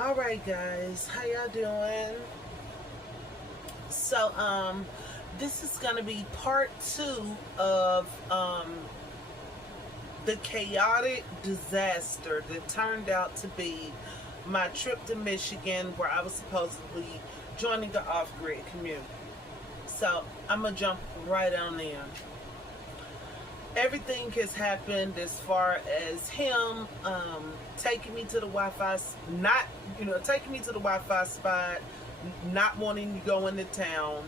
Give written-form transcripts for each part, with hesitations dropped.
All right, guys, how y'all doing? So, this is gonna be part two of the chaotic disaster that turned out to be my trip to Michigan, where I was supposedly joining the off-grid community. So, I'm gonna jump right on in. Everything has happened as far as him taking me to the Wi-Fi, not taking me to the Wi-Fi spot, not wanting to go into town.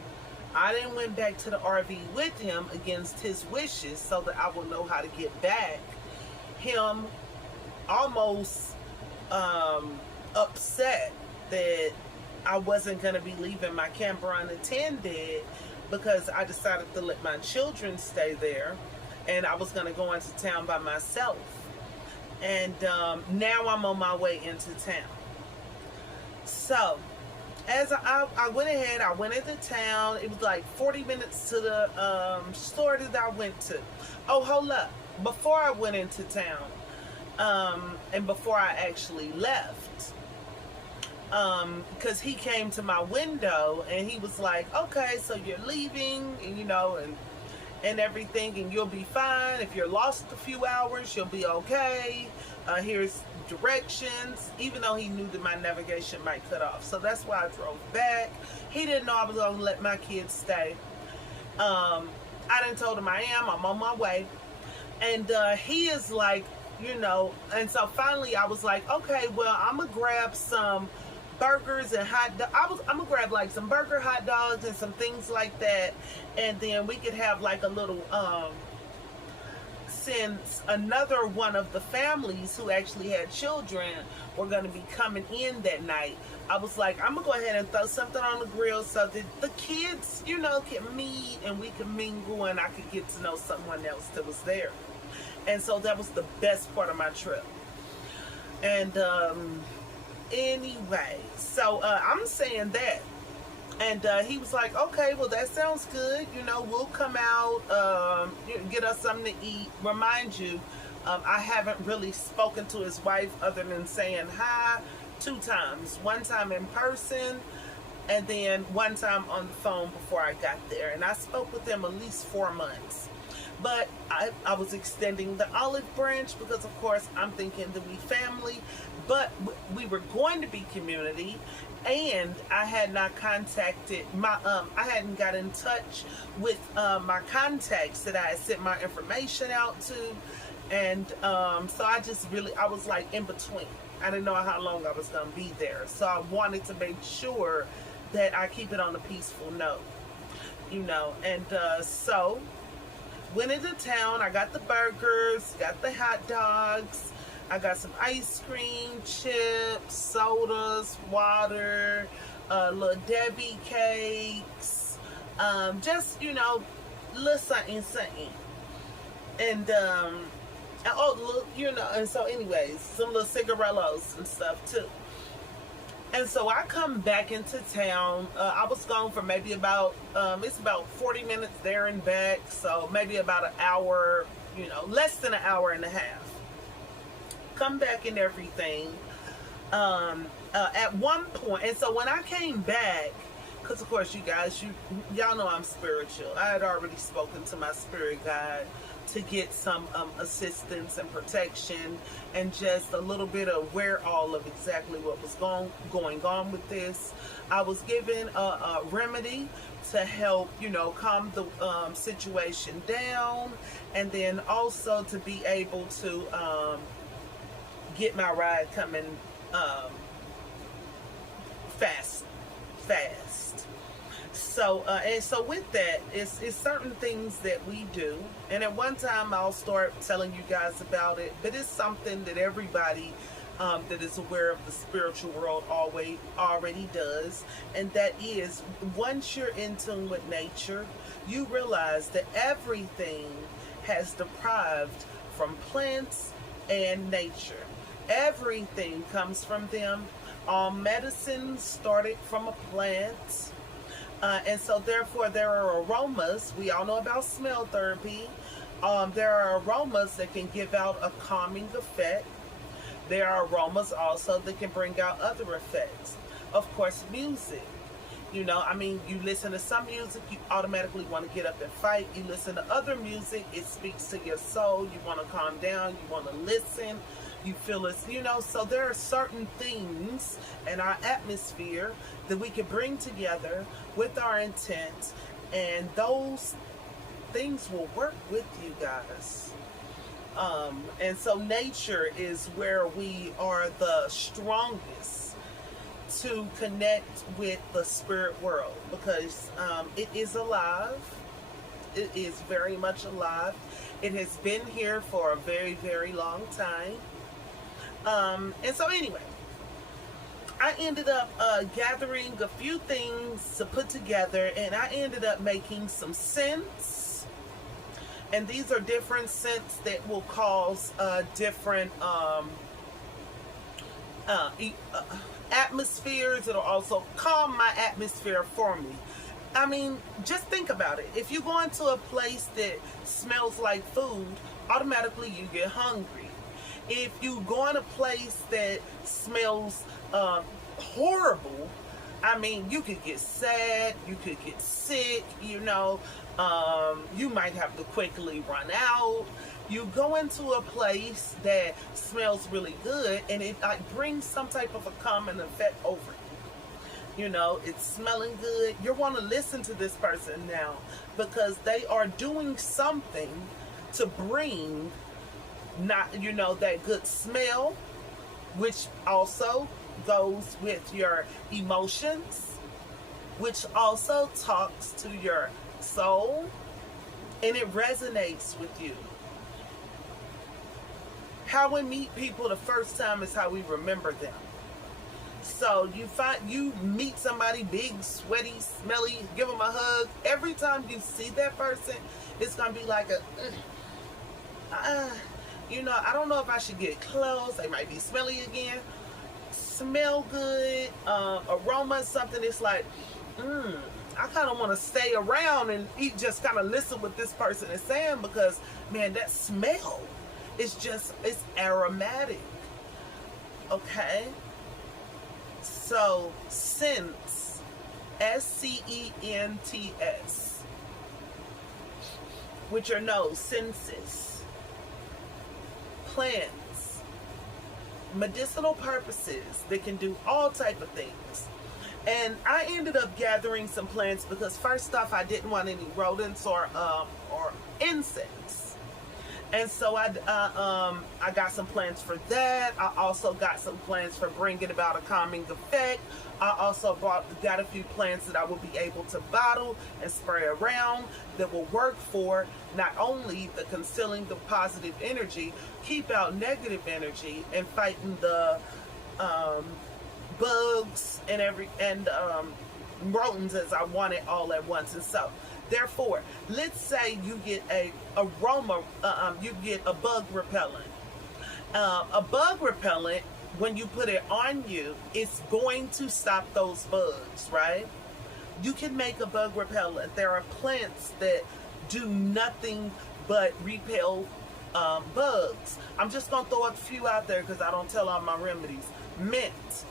I then went back to the RV with him against his wishes so that I will know how to get back. Him almost upset that I wasn't going to be leaving my camper unattended because I decided to let my children stay there and I was going to go into town by myself. And now I'm on my way into town. So, as I went ahead, I went into town. It was like 40 minutes to the store that I went to. Oh, hold up. Before I went into town, and before I actually left, because he came to my window and he was like, okay, so you're leaving, and everything, and you'll be fine. If you're lost a few hours, you'll be okay. Here's directions, even though he knew that my navigation might cut off. So that's why I drove back. He didn't know I was going to let my kids stay. I done told him I'm on my way. And he is like, and so finally I was like, okay, well, I'm going to grab some burgers and hot dogs. I'm gonna grab like some hot dogs and some things like that, and then we could have like a little since another one of the families who actually had children were going to be coming in that night. I was like, I'm gonna go ahead and throw something on the grill so that the kids can meet and we can mingle and I could get to know someone else that was there. And so that was the best part of my trip. And anyway, so I'm saying that, and he was like, okay, well, that sounds good, we'll come out, get us something to eat. Remind you, I haven't really spoken to his wife other than saying hi 2 times, one time in person and then one time on the phone before I got there, and I spoke with them at least 4 months. But I was extending the olive branch because, of course, I'm thinking that we family, but we were going to be community, and I had not contacted I hadn't got in touch with my contacts that I had sent my information out to, and so I was like in between. I didn't know how long I was going to be there, so I wanted to make sure that I keep it on a peaceful note, and so went into town. I got the burgers, got the hot dogs, I got some ice cream, chips, sodas, water, little Debbie cakes, just, little something. And, and so anyways, some little cigarillos and stuff too. And so I come back into town. I was gone for maybe it's about 40 minutes there and back. So maybe about an hour, less than an hour and a half. Come back and everything. At one point, and so when I came back, because of course you guys, y'all know I'm spiritual. I had already spoken to my spirit guide to get some assistance and protection and just a little bit of all of exactly what was going on with this. I was given a remedy to help, calm the situation down, and then also to be able to get my ride coming fast. So, and so with that, it's certain things that we do. And at one time, I'll start telling you guys about it. But it's something that everybody that is aware of the spiritual world already does. And that is, once you're in tune with nature, you realize that everything has deprived from plants and nature. Everything comes from them. All medicine started from a plant. And so therefore there are aromas. We all know about smell therapy. There are aromas that can give out a calming effect. There are aromas also that can bring out other effects. Of course, music. You know, I mean, you listen to some music, you automatically want to get up and fight. You listen to other music, it speaks to your soul. You want to calm down, you want to listen, you feel it, you know. So there are certain things in our atmosphere that we can bring together with our intent, and those things will work with you guys. And so nature is where we are the strongest to connect with the spirit world, because it is alive. It is very much alive. It has been here for a very, very long time. And so anyway, I ended up gathering a few things to put together, and I ended up making some scents. And these are different scents that will cause different atmospheres. It'll also calm my atmosphere for me. I mean, just think about it. If you go into a place that smells like food, automatically you get hungry. If you go in a place that smells horrible, I mean, you could get sad, you could get sick, you know, you might have to quickly run out. You go into a place that smells really good, and it like brings some type of a calming effect over you. You know, it's smelling good. You want to listen to this person now, because they are doing something to bring, not, you know, that good smell, which also goes with your emotions, which also talks to your soul, and it resonates with you. How we meet people the first time is how we remember them. So you meet somebody big, sweaty, smelly, give them a hug. Every time you see that person, it's gonna be like you know, I don't know if I should get close. They might be smelly again. Smell good, aroma, something. It's like, I kind of want to stay around and just kind of listen what this person is saying, because man, that smell is just, it's aromatic. Okay. So scents, SCENTS, with your nose, senses, plants, medicinal purposes that can do all type of things. And I ended up gathering some plants because first off, I didn't want any rodents or insects. And so I got some plants for that. I also got some plants for bringing about a calming effect. I also got a few plants that I will be able to bottle and spray around that will work for not only the concealing the positive energy, keep out negative energy, and fighting the bugs and rodents as I want it all at once. And so therefore, let's say you get a aroma, you get a bug repellent. A bug repellent, when you put it on you, it's going to stop those bugs, right? You can make a bug repellent. There are plants that do nothing but repel bugs. I'm just going to throw a few out there because I don't tell all my remedies. Mint,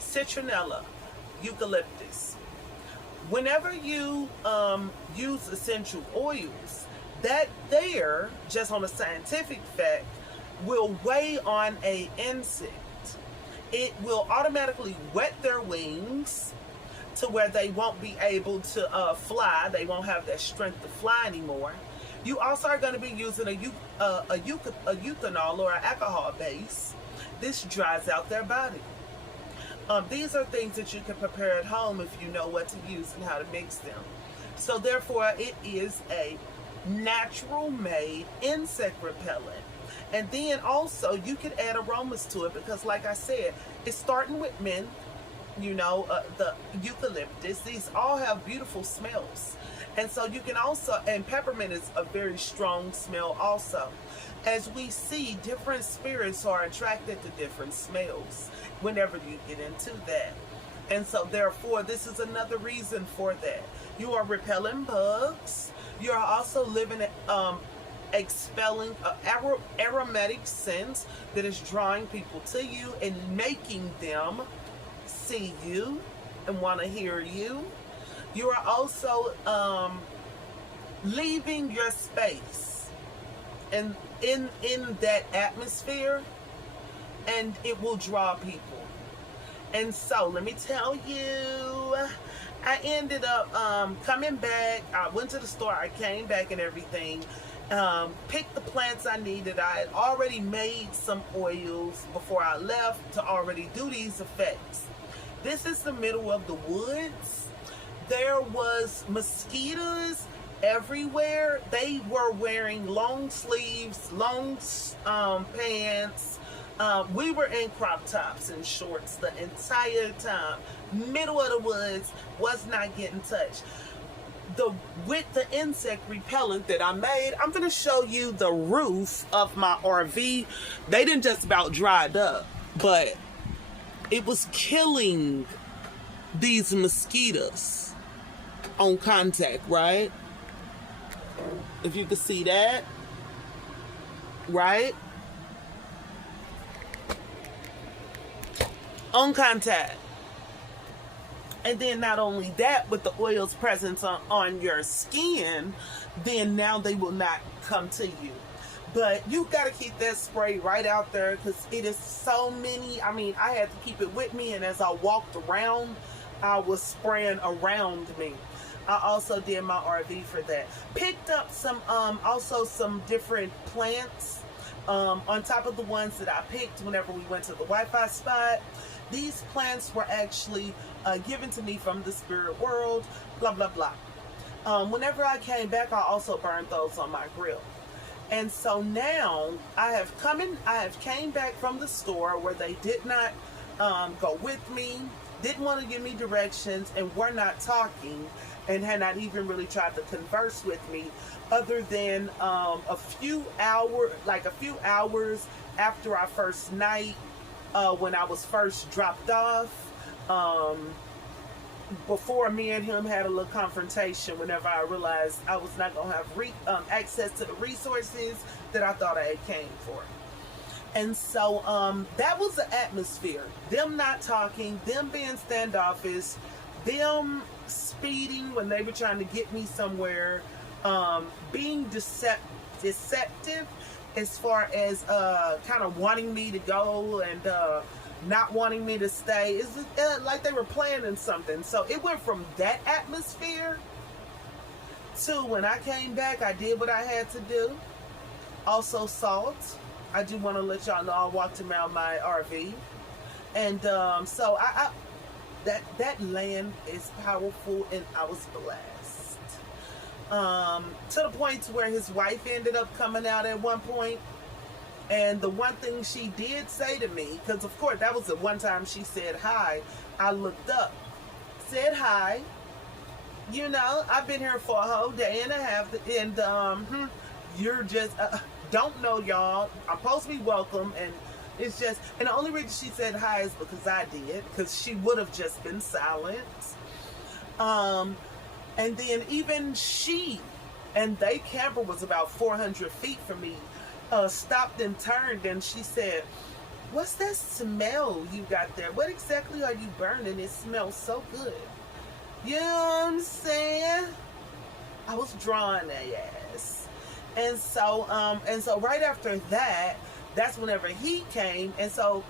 citronella, eucalyptus. Whenever you use essential oils, that there, just on a scientific fact, will weigh on an insect. It will automatically wet their wings to where they won't be able to fly. They won't have that strength to fly anymore. You also are going to be using a euthanol or an alcohol base. This dries out their body. These are things that you can prepare at home if you know what to use and how to mix them. So therefore, it is a natural made insect repellent. And then also you can add aromas to it, because like I said, it's starting with mint, you know, the eucalyptus. These all have beautiful smells. And so you can also, and peppermint is a very strong smell also. As we see, different spirits are attracted to different smells whenever you get into that. And so therefore, this is another reason for that. You are repelling bugs. You are also living expelling aromatic scent that is drawing people to you and making them see you and want to hear you. You are also leaving your space and in that atmosphere, and it will draw people. And so let me tell you, I ended up coming back. I went to the store, I came back and everything, picked the plants I needed. I had already made some oils before I left to already do these effects. This is the middle of the woods. There was mosquitoes everywhere. They were wearing long sleeves, long pants. We were in crop tops and shorts the entire time. Middle of the woods, was not getting touched. With the insect repellent that I made, I'm going to show you the roof of my RV. They didn't just about dried up, but it was killing these mosquitoes on contact, right? If you can see that, right? On contact. And then not only that, with the oil's presence on your skin, then now they will not come to you. But you got to keep that spray right out there because it is so many. I mean, I had to keep it with me, and as I walked around, I was spraying around me. I also did my RV for that. Picked up some, also some different plants on top of the ones that I picked whenever we went to the Wi-Fi spot. These plants were actually given to me from the spirit world, blah, blah, blah. Whenever I came back, I also burned those on my grill. And so now I have came back from the store where they did not go with me, didn't want to give me directions, and were not talking, and had not even really tried to converse with me, other than a few hours after our first night, when I was first dropped off, before me and him had a little confrontation whenever I realized I was not going to have access to the resources that I thought I had came for. And so that was the atmosphere. Them not talking, them being standoffish, them speeding when they were trying to get me somewhere, being deceptive as far as kind of wanting me to go and not wanting me to stay. It's like they were planning something. So it went from that atmosphere to when I came back, I did what I had to do. Also salt. I do want to let y'all know I walked around my RV. And so that land is powerful, and I was blessed. To the point to where his wife ended up coming out at one point. And the one thing she did say to me, because of course that was the one time she said hi, I looked up, said hi. You know, I've been here for a whole day and a half, and you're just, don't know y'all. I'm supposed to be welcome, and it's just, and the only reason she said hi is because I did, because she would have just been silent. And then even she, and they camper was about 400 feet from me, stopped and turned, and she said, "What's that smell you got there? What exactly are you burning? It smells so good." You know what I'm saying? I was drawing their ass. And so right after that, that's whenever he came, and so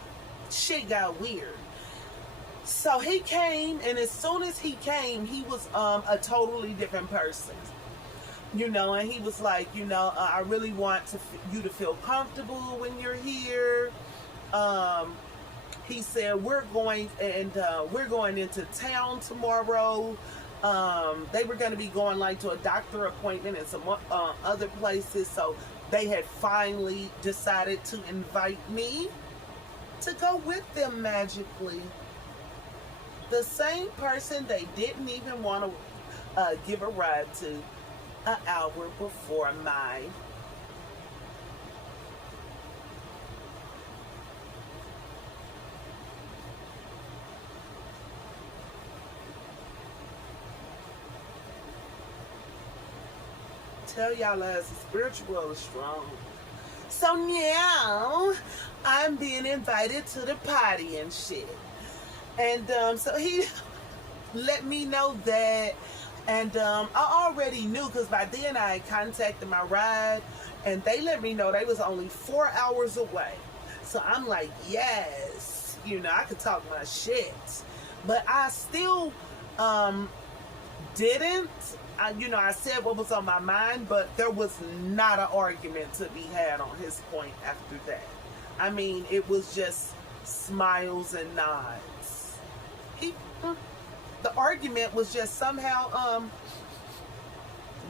shit got weird. So he came, and as soon as he came, he was a totally different person. You know, and he was like, you know, I really want you to feel comfortable when you're here. He said, we're going into town tomorrow. They were going to be going like to a doctor appointment and some other places. So they had finally decided to invite me to go with them magically. The same person they didn't even want to give a ride to an hour before my tell y'all as the spiritual world is strong. So now I'm being invited to the party and shit. And so he let me know that. And I already knew because by then I had contacted my ride and they let me know they was only 4 hours away. So I'm like, yes, I could talk my shit. But I still didn't. I said what was on my mind, but there was not an argument to be had on his point after that. I mean, it was just smiles and nods. The argument was just somehow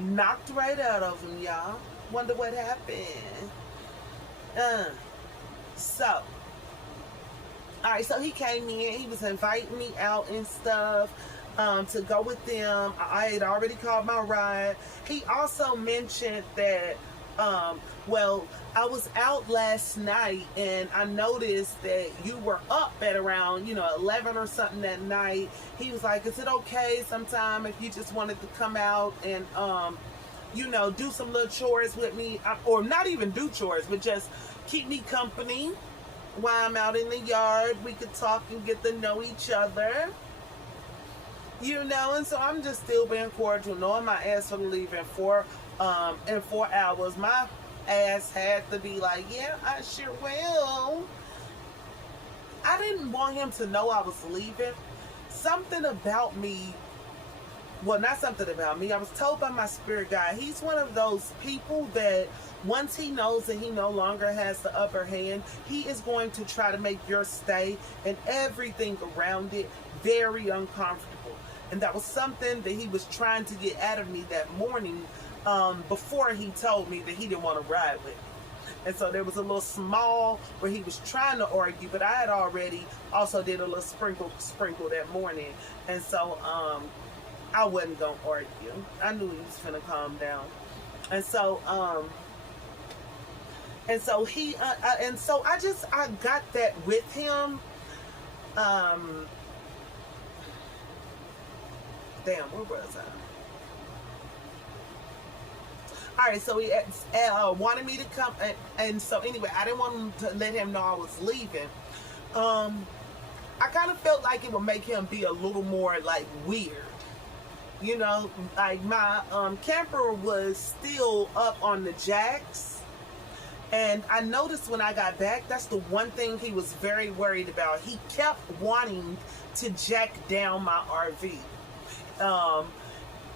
knocked right out of him, y'all. Wonder what happened. So, alright, so he came in, he was inviting me out and stuff to go with them. I had already called my ride. He also mentioned that I was out last night and I noticed that you were up at around, 11 or something that night. He was like, is it okay sometime if you just wanted to come out and, do some little chores with me? Or not even do chores, but just keep me company while I'm out in the yard. We could talk and get to know each other. And so I'm just still being cordial, knowing my ass for leaving in 4 hours. My ass had to be like, yeah, I sure will. I didn't want him to know I was leaving. Something about me, well, not something about me, I was told by my spirit guide, he's one of those people that once he knows that he no longer has the upper hand, he is going to try to make your stay and everything around it very uncomfortable. And that was something that he was trying to get out of me that morning before he told me that he didn't want to ride with me. And so there was a little small where he was trying to argue, but I had already also did a little sprinkle that morning. And so I wasn't going to argue. I knew he was going to calm down. And so I got that with him. Damn, where was I? All right, so he wanted me to come, and so anyway, I didn't want him to let him know I was leaving. I kind of felt like it would make him be a little more like weird, like my camper was still up on the jacks, and I noticed when I got back, that's the one thing he was very worried about. He kept wanting to jack down my RV.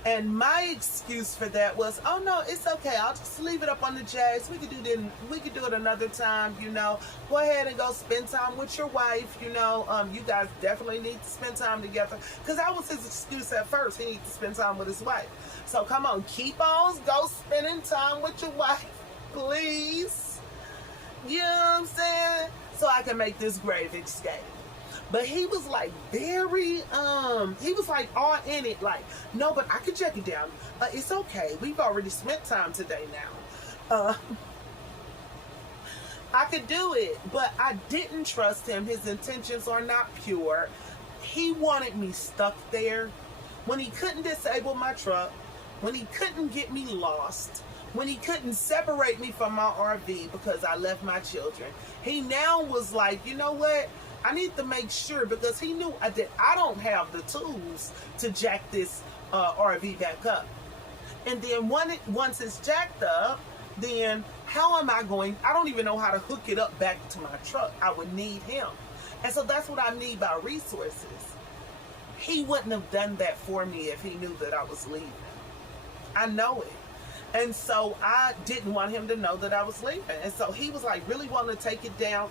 And my excuse for that was, oh no, it's okay. I'll just leave it up on the jacks. We could do it another time, Go ahead and go spend time with your wife, You guys definitely need to spend time together. Because that was his excuse at first. He needs to spend time with his wife. So come on, keep on, go spending time with your wife, please. You know what I'm saying? So I can make this grave escape. But he was like very, he was like all in it, like, no, but I could check it down. It's okay. We've already spent time today now. I could do it, but I didn't trust him. His intentions are not pure. He wanted me stuck there. When he couldn't disable my truck, when he couldn't get me lost, when he couldn't separate me from my RV because I left my children, he now was like, you know what? I need to make sure, because he knew that I don't have the tools to jack this RV back up. And then once it's jacked up, then how am I going? I don't even know how to hook it up back to my truck. I would need him. And so that's what I need by resources. He wouldn't have done that for me if he knew that I was leaving. I know it. And so I didn't want him to know that I was leaving. And so he was like really wanting to take it down.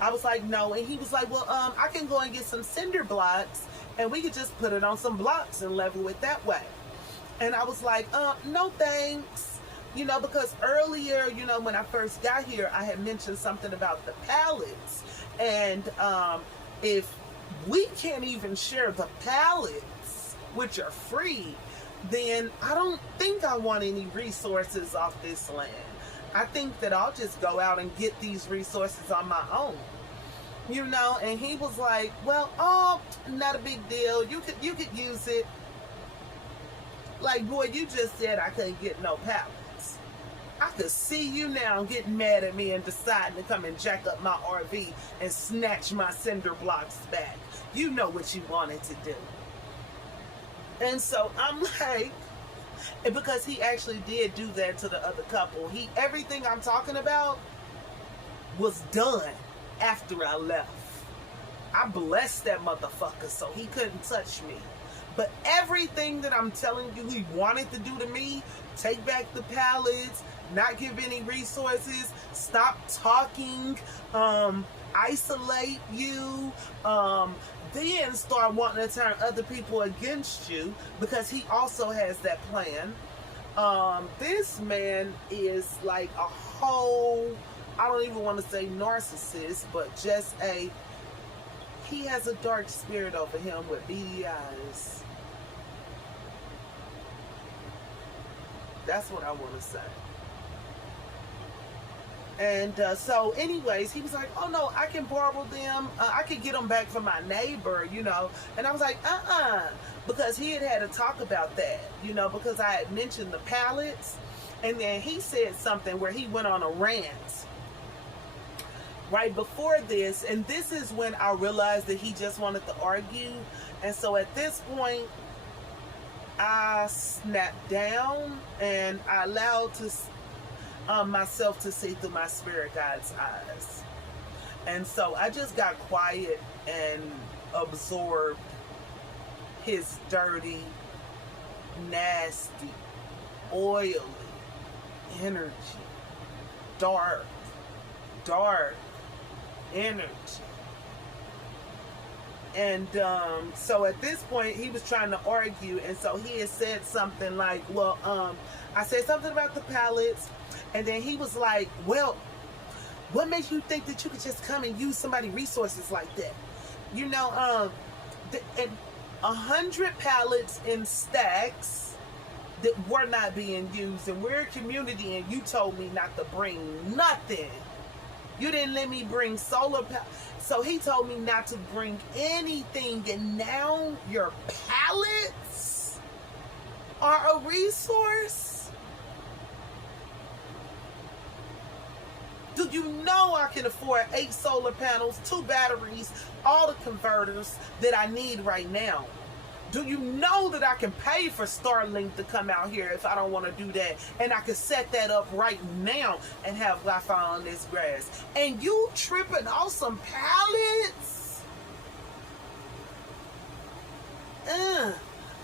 I was like, no. And he was like, well, I can go and get some cinder blocks and we could just put it on some blocks and level it that way. And I was like, no thanks. Because earlier, when I first got here, I had mentioned something about the pallets. And if we can't even share the pallets, which are free, then I don't think I want any resources off this land. I think that I'll just go out and get these resources on my own. And he was like, well, not a big deal. You could use it. Like, boy, you just said I couldn't get no pallets. I could see you now getting mad at me and deciding to come and jack up my RV and snatch my cinder blocks back. You know what you wanted to do. And so I'm like, and because he actually did do that to the other couple, everything I'm talking about was done after I left. I blessed that motherfucker so he couldn't touch me. But everything that I'm telling you he wanted to do to me, take back the pallets, not give any resources, stop talking, isolate you, then start wanting to turn other people against you, because he also has that plan. This man is like a whole, I don't even want to say narcissist, but just he has a dark spirit over him with beady eyes. That's what I want to say. And so anyways, he was like, oh no, I can borrow them. I can get them back from my neighbor, you know. And I was like, because he had a talk about that, you know, because I had mentioned the pallets. And then he said something where he went on a rant right before this. And this is when I realized that he just wanted to argue. And so at this point, I snapped down and I allowed myself to see through my spirit guide's eyes. And so I just got quiet and absorbed his dirty, nasty, oily energy. Dark energy. And so at this point, he was trying to argue. And so he had said something like, well, I said something about the pallets. And then he was like, well, what makes you think that you could just come and use somebody's resources like that? You know, 100 pallets in stacks that were not being used. And we're a community and you told me not to bring nothing. You didn't let me bring solar power. So he told me not to bring anything. And now your pallets are a resource? Do you know I can afford 8 solar panels, 2 batteries, all the converters that I need right now? Do you know that I can pay for Starlink to come out here if I don't want to do that? And I can set that up right now and have Wi-Fi on this grass. And you tripping off some pallets?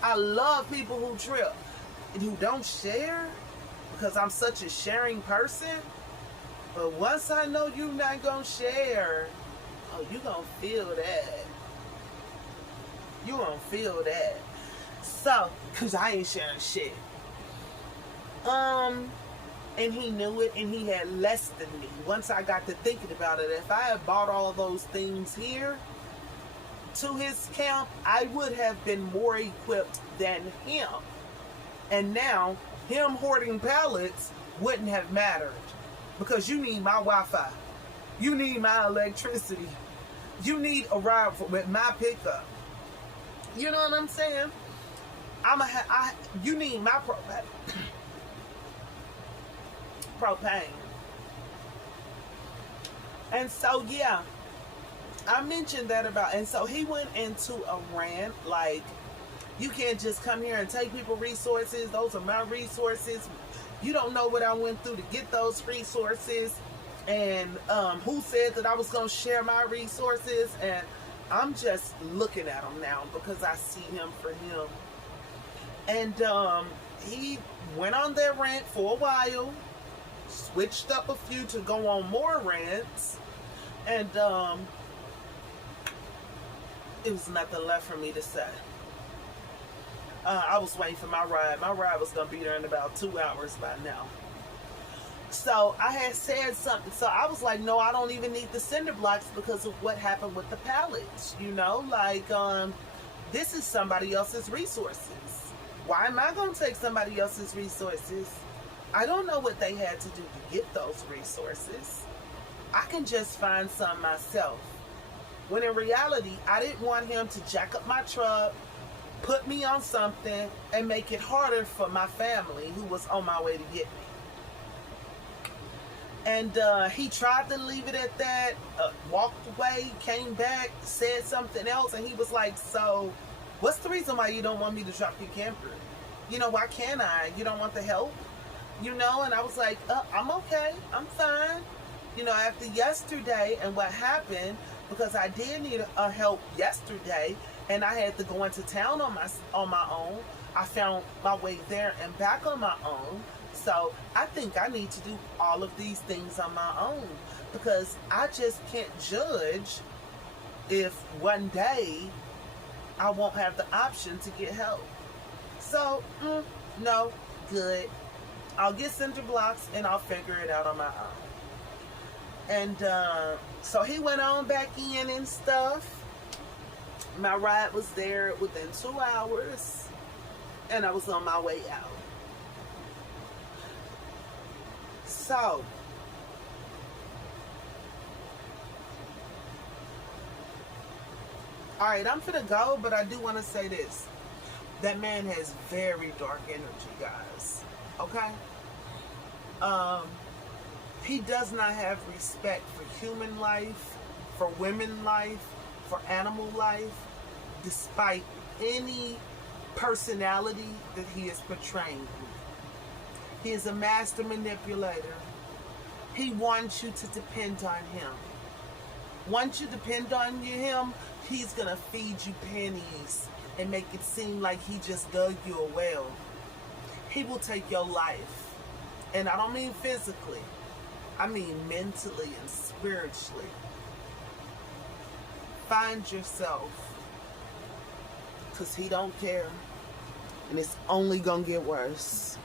I love people who trip and who don't share, because I'm such a sharing person. But once I know you're not going to share, oh, you going to feel that. You gonna feel that. So, cause I ain't sharing shit. And he knew it, and he had less than me. Once I got to thinking about it, if I had bought all those things here to his camp, I would have been more equipped than him. And now, him hoarding pallets wouldn't have mattered, because you need my Wi-Fi. You need my electricity. You need a ride with my pickup. You know what I'm saying? You need my propane. And so, yeah, I mentioned that and so he went into a rant like, you can't just come here and take people's resources. Those are my resources. You don't know what I went through to get those resources. And who said that I was going to share my resources? And I'm just looking at him now because I see him for him. And he went on that rant for a while, switched up a few to go on more rants, and it was nothing left for me to say. I was waiting for my ride. My ride was going to be there in about 2 hours by now. So I had said something. So I was like, no, I don't even need the cinder blocks because of what happened with the pallets. You know, like, this is somebody else's resources. Why am I going to take somebody else's resources? I don't know what they had to do to get those resources. I can just find some myself. When in reality, I didn't want him to jack up my truck, put me on something, and make it harder for my family who was on my way to get me. And he tried to leave it at that, walked away, came back, said something else, and he was like, so what's the reason why you don't want me to drop your camper? You know, why can't I? You don't want the help? You know, and I was like, I'm okay, I'm fine. You know, after yesterday and what happened, because I did need a help yesterday, and I had to go into town on my own. I found my way there and back on my own. So I think I need to do all of these things on my own, because I just can't judge if one day I won't have the option to get help. So, no, good. I'll get cinder blocks and I'll figure it out on my own. And so he went on back in and stuff. My ride was there within 2 hours, and I was on my way out. So, all right, I'm finna go, but I do want to say this. That man has very dark energy, guys. Okay? He does not have respect for human life, for women life, for animal life, despite any personality that he is portraying. He is a master manipulator. He wants you to depend on him. Once you depend on him, he's going to feed you pennies and make it seem like he just dug you a well. He will take your life. And I don't mean physically. I mean mentally and spiritually. Find yourself. Because he don't care. And it's only going to get worse.